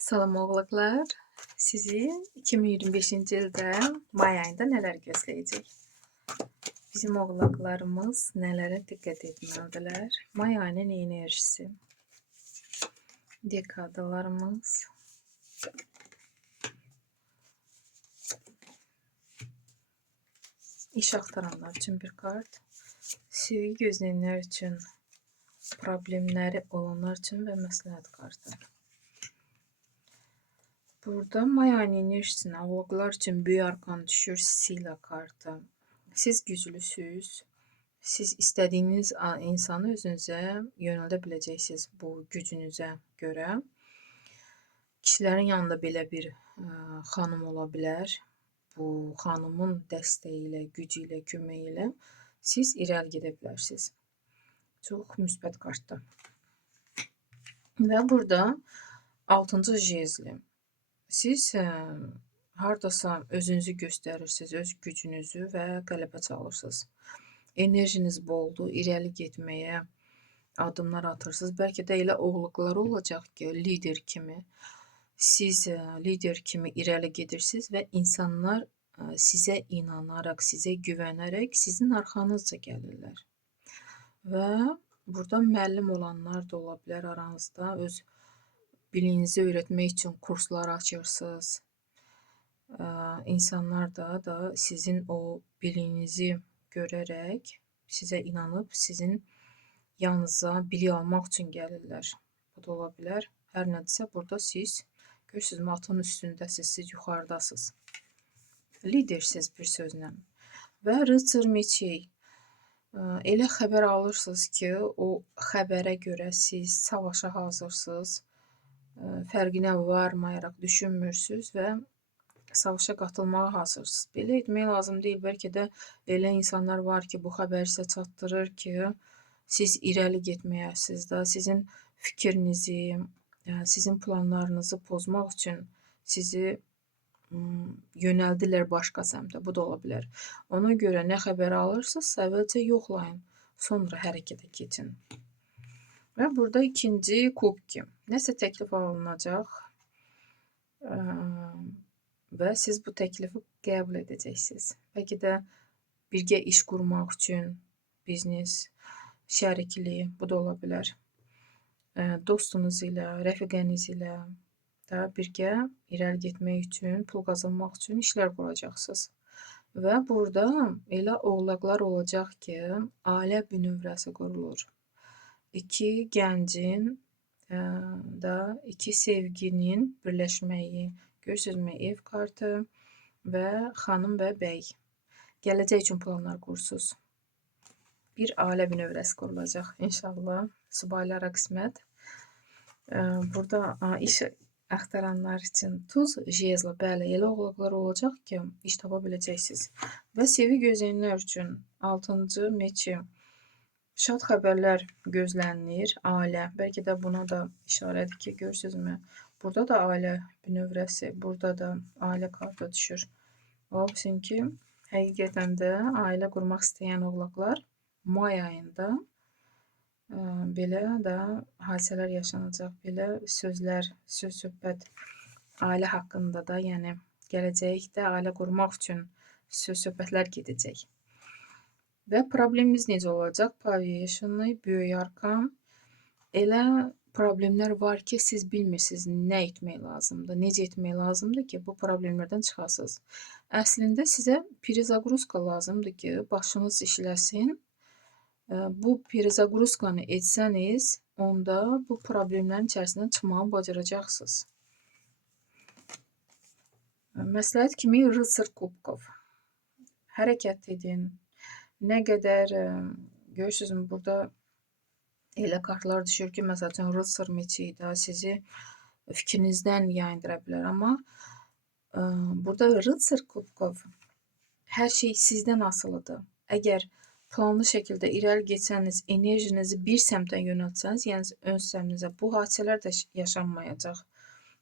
Salam oğlaklar. Sizi 2025-ci ildə may ayında nələr gözləyəcək? Bizim oğlaklarımız nələrə diqqət etməlidirlər? May ayının enerjisi, dekadalarımız, iş axtaranlar üçün bir kart, sevgi gözləyənlər üçün, problemləri olanlar üçün və məsləhət kartı. Burada may ayının enerjisinə oğlaklar üçün böyük arkan düşür, Sila kartı. Siz güclüsünüz. Siz istədiyiniz insanı özünüzə yönəldə biləcəksiniz bu gücünüzə görə. Kişilərin yanında belə bir xanım ola bilər. Bu xanımın dəstəyi ilə, gücü ilə, köməyi ilə siz irəli gedə bilərsiniz. Çox müsbət kartdır. Və burada 6-cı jezli. Siz hardasa özünüzü göstərirsiniz, öz gücünüzü və qələbə çalırsınız. Enerjiniz boldur, irəli getməyə adımlar atırsınız. Bəlkə də elə oğlaqlar olacaq ki, lider kimi. Siz lider kimi irəli gedirsiniz və insanlar sizə inanaraq, sizə güvənərək sizin arxanızca gəlirlər. Və burada müəllim olanlar da ola bilər aranızda, öz biliyinizi öyrətmək üçün kurslar açırsınız. İnsanlar da sizin o biliyinizi görərək sizə inanıb sizin yanınıza bilik almaq üçün gəlirlər. Bu da ola bilər. Hər nədirsə burada siz görürsünüz, matın üstündəsiz, siz yuxarıdasınız. Lidersiniz bir sözlə. Və rıçır meçey. Elə xəbər alırsınız ki, o xəbərə görə siz savaşa hazırsınız. Fərqinə varmayaraq düşünmürsünüz və savaşa qatılmağa hazırsınız. Belə etmək lazım deyil. Bəlkə də elə insanlar var ki, bu xəbər sizə çatdırır ki, siz irəli getməyəsiniz də, sizin fikrinizi, sizin planlarınızı pozmaq üçün sizi yönəldirlər başqa səmtə. Bu da ola bilər. Ona görə nə xəbər alırsınızsa, əvvəlcə yoxlayın, sonra hərəkətə keçin. Və burada ikinci kubki. Nəsə təklif alınacaq və siz bu təklifi qəbul edəcəksiniz. Bəlkə də birgə iş qurmaq üçün biznes, şəriklik, bu da ola bilər. Dostunuz ilə, rəfiqəniz ilə da birgə irəli getmək üçün, pul qazanmaq üçün işlər quracaqsınız. Və burada elə oğlaqlar olacaq ki, ailə bünövrəsi qurulur. İki gəncin da iki sevginin birləşməyi. Görürsünüzmü? Ev kartı və xanım və bəy. Gələcək üçün planlar qursunuz. Bir ailə bünövrəsi qurulacaq inşallah. Subaylara qismət. Burada iş axtaranlar üçün tuz, jezla, bəli, elə oğlaqlar olacaq ki, iş tapa biləcəksiniz. Və sevgi gözləyənlər üçün 6-cı meçi. Şad xəbərlər gözlənilir, ailə. Bəlkə də buna da işarədir ki, görürsünüzmü? Burada da ailə bünövrəsi, burada da ailə kartı düşür. Ola bilsin ki, həqiqətən də ailə qurmaq istəyən oğlaqlar may ayında belə də hadisələr yaşanacaq. Belə sözlər, söz-söhbət ailə haqqında da, yəni gələcəkdə ailə qurmaq üçün söz-söhbətlər gedəcək. Və probleminiz necə olacaq? Poviation'lı, böyük arkan. Elə problemlər var ki, siz bilmirsiniz nə etmək lazımdır, necə etmək lazımdır ki, bu problemlərdən çıxasınız. Əslində sizə perezagruzka lazımdır ki, başınız işləsin. Bu perezagruzkanı etsəniz, onda bu problemlərin içərisindən çıxmağı bacaracaqsınız. Məsləhət kimi rıçır kubkov. Hərəkət edin. Nə qədər görürsünüzmü, burada elə kartlar düşür ki, məsəl üçün rıçır meçi də sizi fikrinizdən yayındıra bilər. Amma burada rıçır kubkov hər şey sizdən asılıdır. Əgər planlı şəkildə irəli geçsəniz, enerjinizi bir səmtə yönəltsəniz, yəni ön səmtinizə, bu hadisələr də yaşanmayacaq.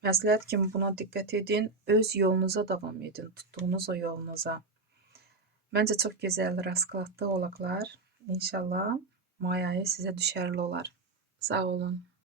Məsləhət kimi buna diqqət edin, öz yolunuza davam edin, tutduğunuz o yolunuza. Məncə çox gözəl raskladdı oğlaqlar. İnşallah may ayı sizə düşərli olar. Sağ olun.